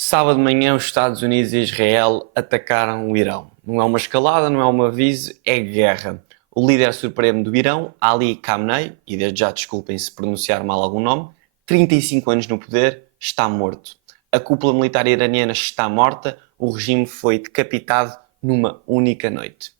Sábado de manhã, os Estados Unidos e Israel atacaram o Irão. Não é uma escalada, não é um aviso, é guerra. O líder supremo do Irão, Ali Khamenei, e desde já desculpem se pronunciar mal algum nome, 35 anos no poder, está morto. A cúpula militar iraniana está morta, o regime foi decapitado numa única noite.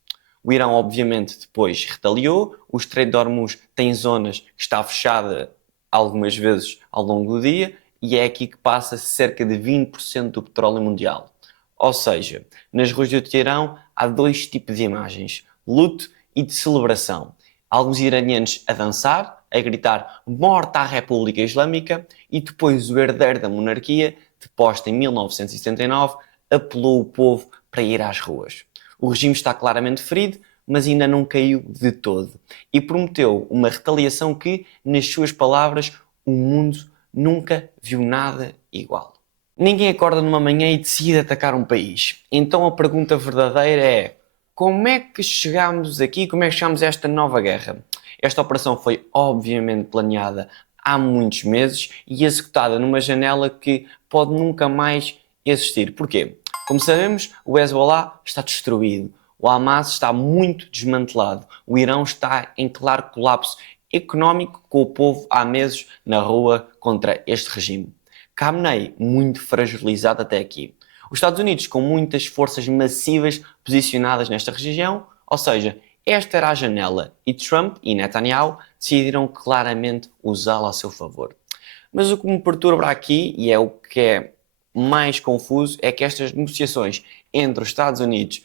O Irão, obviamente, depois retaliou. O Estreito de Hormuz tem zonas que está fechada algumas vezes ao longo do dia e é aqui que passa cerca de 20% do petróleo mundial. Ou seja, nas ruas do Teherão há dois tipos de imagens: luto e de celebração. Alguns iranianos a dançar, a gritar morte à República Islâmica, e depois o herdeiro da monarquia, deposto em 1979, apelou o povo para ir às ruas. O regime está claramente ferido, mas ainda não caiu de todo. E prometeu uma retaliação que, nas suas palavras, o mundo nunca viu nada igual. Ninguém acorda numa manhã e decide atacar um país. Então a pergunta verdadeira é: como é que chegámos aqui? Como é que chegámos a esta nova guerra? Esta operação foi obviamente planeada há muitos meses e executada numa janela que pode nunca mais existir. Porquê? Como sabemos, o Hezbollah está destruído, o Hamas está muito desmantelado, o Irão está em claro colapso económico, com o povo há meses na rua contra este regime. Khamenei muito fragilizado até aqui. Os Estados Unidos com muitas forças massivas posicionadas nesta região, ou seja, esta era a janela e Trump e Netanyahu decidiram claramente usá-la a seu favor. Mas o que me perturba aqui, e é o que é mais confuso, é que estas negociações entre os Estados Unidos,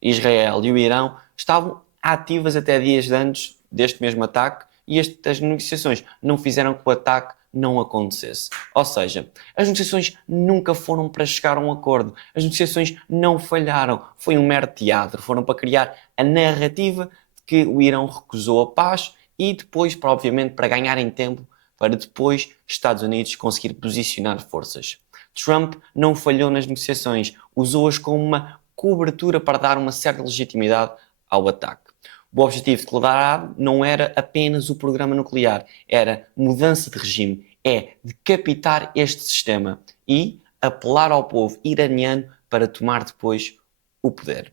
Israel e o Irão estavam ativas até dias antes deste mesmo ataque e estas negociações não fizeram que o ataque não acontecesse. Ou seja, as negociações nunca foram para chegar a um acordo. As negociações não falharam. Foi um mero teatro. Foram para criar a narrativa de que o Irão recusou a paz e depois, obviamente, para ganharem tempo, para depois Estados Unidos conseguir posicionar forças. Trump não falhou nas negociações. Usou-as como uma cobertura para dar uma certa legitimidade ao ataque. O objetivo declarado não era apenas o programa nuclear, era mudança de regime, é decapitar este sistema e apelar ao povo iraniano para tomar depois o poder.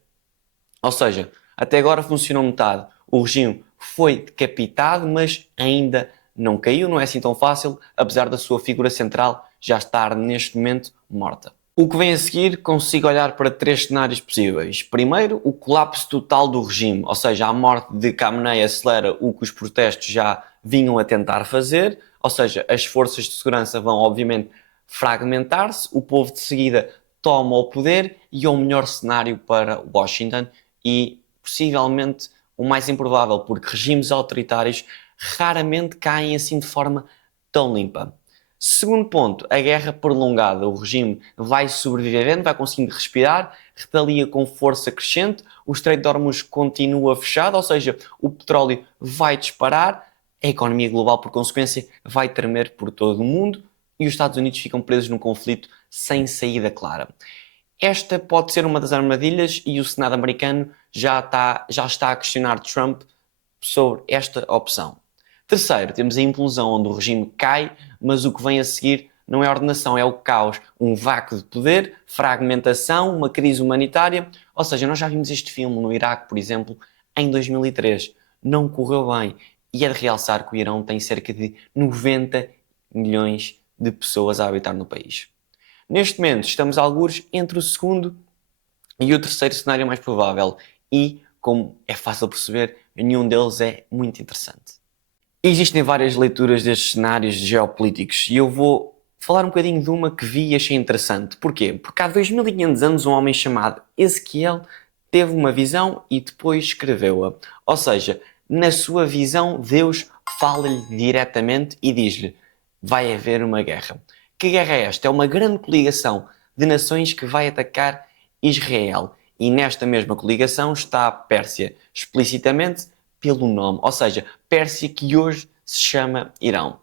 Ou seja, até agora funcionou metade. O regime foi decapitado, mas ainda não caiu, não é assim tão fácil, apesar da sua figura central já estar neste momento morta. O que vem a seguir, consigo olhar para três cenários possíveis. Primeiro, o colapso total do regime, ou seja, a morte de Khamenei acelera o que os protestos já vinham a tentar fazer, ou seja, as forças de segurança vão obviamente fragmentar-se, o povo de seguida toma o poder e é o melhor cenário para Washington e possivelmente o mais improvável, porque regimes autoritários raramente caem assim de forma tão limpa. Segundo ponto, a guerra prolongada. O regime vai sobrevivendo, vai conseguindo respirar, retalia com força crescente, o Estreito de Hormuz continua fechado, ou seja, o petróleo vai disparar, a economia global, por consequência, vai tremer por todo o mundo e os Estados Unidos ficam presos num conflito sem saída clara. Esta pode ser uma das armadilhas e o Senado americano já está a questionar Trump sobre esta opção. Terceiro, temos a implosão onde o regime cai, mas o que vem a seguir não é ordenação, é o caos, um vácuo de poder, fragmentação, uma crise humanitária. Ou seja, nós já vimos este filme no Iraque, por exemplo, em 2003. Não correu bem. E é de realçar que o Irão tem cerca de 90 milhões de pessoas a habitar no país. Neste momento, estamos algures entre o segundo e o terceiro cenário mais provável. E, como é fácil perceber, nenhum deles é muito interessante. Existem várias leituras destes cenários geopolíticos e eu vou falar um bocadinho de uma que vi e achei interessante. Porquê? Porque há 2500 anos um homem chamado Ezequiel teve uma visão e depois escreveu-a. Ou seja, na sua visão Deus fala-lhe diretamente e diz-lhe: vai haver uma guerra. Que guerra é esta? É uma grande coligação de nações que vai atacar Israel. E nesta mesma coligação está a Pérsia, explicitamente pelo nome, ou seja, Pérsia que hoje se chama Irão.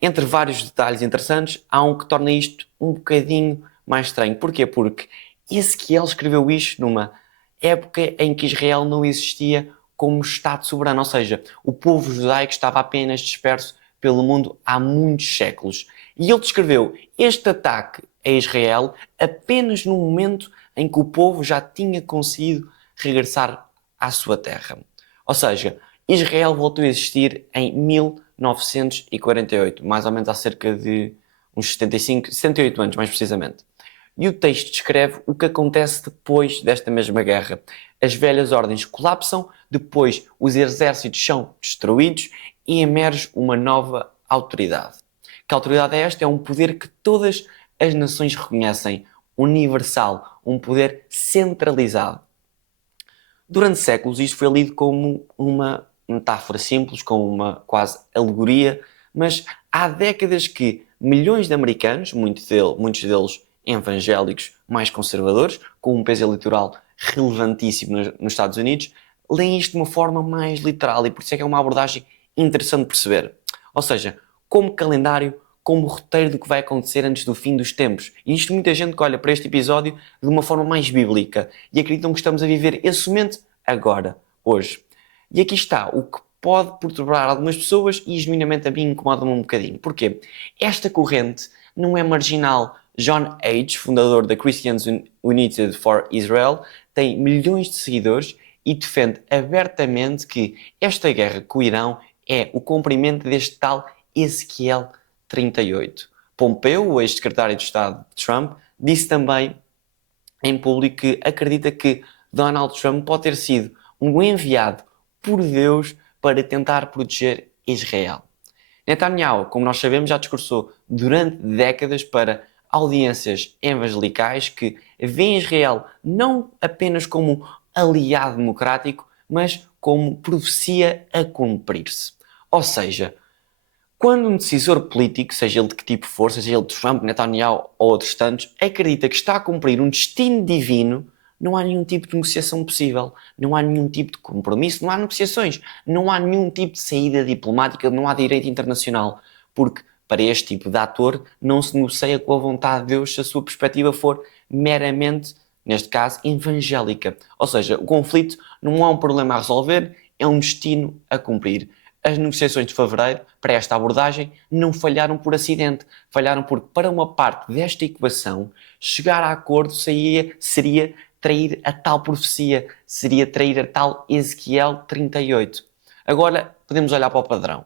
Entre vários detalhes interessantes, há um que torna isto um bocadinho mais estranho. Porquê? Porque Ezequiel escreveu isto numa época em que Israel não existia como Estado soberano, ou seja, o povo judaico estava apenas disperso pelo mundo há muitos séculos. E ele descreveu este ataque a Israel apenas no momento em que o povo já tinha conseguido regressar à sua terra. Ou seja, Israel voltou a existir em 1948, mais ou menos há cerca de uns 78 anos, mais precisamente. E o texto descreve o que acontece depois desta mesma guerra. As velhas ordens colapsam, depois os exércitos são destruídos e emerge uma nova autoridade. Que autoridade é esta? É um poder que todas as nações reconhecem, universal, um poder centralizado. Durante séculos isto foi lido como uma metáfora simples, como uma quase alegoria, mas há décadas que milhões de americanos, muitos deles evangélicos mais conservadores, com um peso eleitoral relevantíssimo nos Estados Unidos, leem isto de uma forma mais literal e por isso é que é uma abordagem interessante de perceber. Ou seja, como calendário, como roteiro do que vai acontecer antes do fim dos tempos. E isto muita gente que olha para este episódio de uma forma mais bíblica e acreditam que estamos a viver esse momento agora, hoje. E aqui está o que pode perturbar algumas pessoas e genuinamente a mim incomoda-me um bocadinho. Porquê? Esta corrente não é marginal. John H., fundador da Christians United for Israel, tem milhões de seguidores e defende abertamente que esta guerra com o Irão é o cumprimento deste tal Ezequiel 38. Pompeo, o ex-secretário de Estado de Trump, disse também em público que acredita que Donald Trump pode ter sido um enviado por Deus para tentar proteger Israel. Netanyahu, como nós sabemos, já discursou durante décadas para audiências evangelicais que veem Israel não apenas como aliado democrático, mas como profecia a cumprir-se. Ou seja, quando um decisor político, seja ele de que tipo for, seja ele Trump, Netanyahu ou outros tantos, acredita que está a cumprir um destino divino, não há nenhum tipo de negociação possível, não há nenhum tipo de compromisso, não há negociações, não há nenhum tipo de saída diplomática, não há direito internacional, porque para este tipo de ator não se negocia com a vontade de Deus se a sua perspectiva for meramente, neste caso, evangélica. Ou seja, o conflito não é um problema a resolver, é um destino a cumprir. As negociações de fevereiro, para esta abordagem, não falharam por acidente. Falharam porque, para uma parte desta equação, chegar a acordo seria trair a tal profecia, seria trair a tal Ezequiel 38. Agora, podemos olhar para o padrão.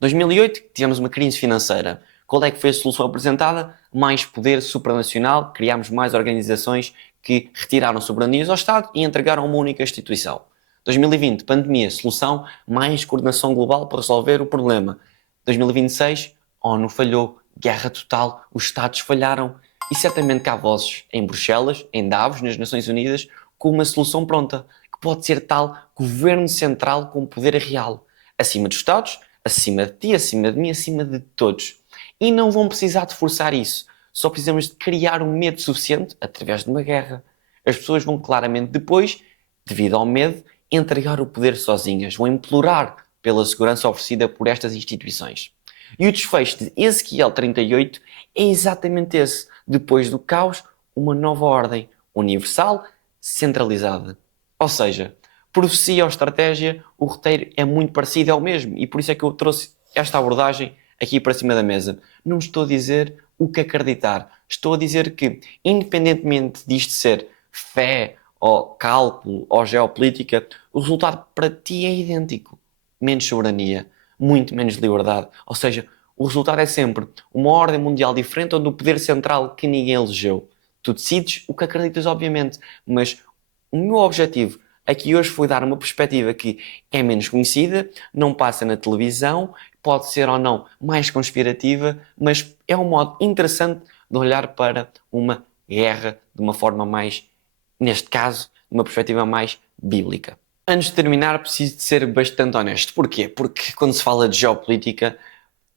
2008, tivemos uma crise financeira. Qual é que foi a solução apresentada? Mais poder supranacional, criámos mais organizações que retiraram soberanias ao Estado e entregaram uma única instituição. 2020, pandemia, solução, mais coordenação global para resolver o problema. 2026, ONU falhou, guerra total, os Estados falharam. E certamente que há vozes em Bruxelas, em Davos, nas Nações Unidas, com uma solução pronta, que pode ser tal governo central com poder real, acima dos Estados, acima de ti, acima de mim, acima de todos. E não vão precisar de forçar isso, só precisamos de criar um medo suficiente através de uma guerra. As pessoas vão claramente depois, devido ao medo, entregar o poder sozinhas, vão implorar pela segurança oferecida por estas instituições. E o desfecho de Ezequiel 38 é exatamente esse. Depois do caos, uma nova ordem universal, centralizada. Ou seja, profecia ou estratégia, o roteiro é muito parecido, é o mesmo. E por isso é que eu trouxe esta abordagem aqui para cima da mesa. Não estou a dizer o que acreditar. Estou a dizer que, independentemente disto ser fé, ou cálculo, ou geopolítica, o resultado para ti é idêntico. Menos soberania, muito menos liberdade. Ou seja, o resultado é sempre uma ordem mundial diferente onde o poder central que ninguém elegeu. Tu decides o que acreditas, obviamente, mas o meu objetivo aqui hoje foi dar uma perspectiva que é menos conhecida, não passa na televisão, pode ser ou não mais conspirativa, mas é um modo interessante de olhar para uma guerra de uma forma mais, neste caso, de uma perspectiva mais bíblica. Antes de terminar, preciso de ser bastante honesto. Porquê? Porque quando se fala de geopolítica,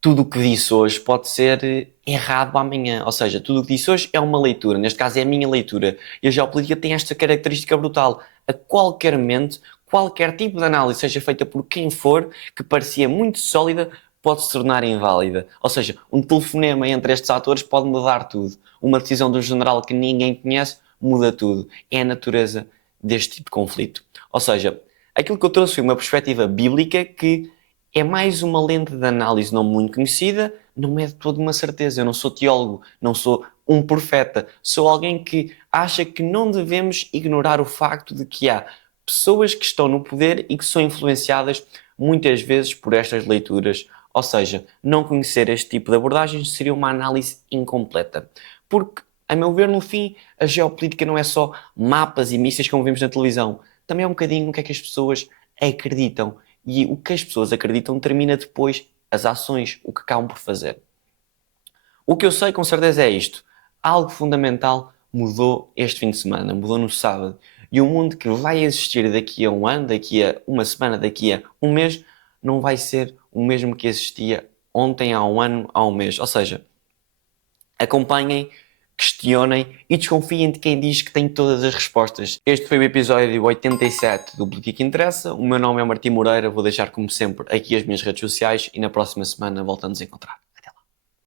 tudo o que disse hoje pode ser errado amanhã. Ou seja, tudo o que disse hoje é uma leitura. Neste caso é a minha leitura. E a geopolítica tem esta característica brutal. A qualquer momento, qualquer tipo de análise, seja feita por quem for, que parecia muito sólida, pode se tornar inválida. Ou seja, um telefonema entre estes atores pode mudar tudo. Uma decisão de um general que ninguém conhece muda tudo. É a natureza deste tipo de conflito. Ou seja, aquilo que eu trouxe foi uma perspectiva bíblica que é mais uma lente de análise não muito conhecida, não é de toda uma certeza. Eu não sou teólogo, não sou um profeta. Sou alguém que acha que não devemos ignorar o facto de que há pessoas que estão no poder e que são influenciadas muitas vezes por estas leituras. Ou seja, não conhecer este tipo de abordagens seria uma análise incompleta. Porque, a meu ver, no fim, a geopolítica não é só mapas e mísseis como vemos na televisão. Também é um bocadinho o que é que as pessoas acreditam. E o que as pessoas acreditam determina depois as ações, o que acabam por fazer. O que eu sei com certeza é isto. Algo fundamental mudou este fim de semana, mudou no sábado. E o mundo que vai existir daqui a um ano, daqui a uma semana, daqui a um mês, não vai ser o mesmo que existia ontem, há um ano, há um mês. Ou seja, acompanhem, questionem e desconfiem de quem diz que tem todas as respostas. Este foi o episódio 87 do Política que Interessa. O meu nome é Martim Moreira, vou deixar como sempre aqui as minhas redes sociais e na próxima semana voltamos a encontrar.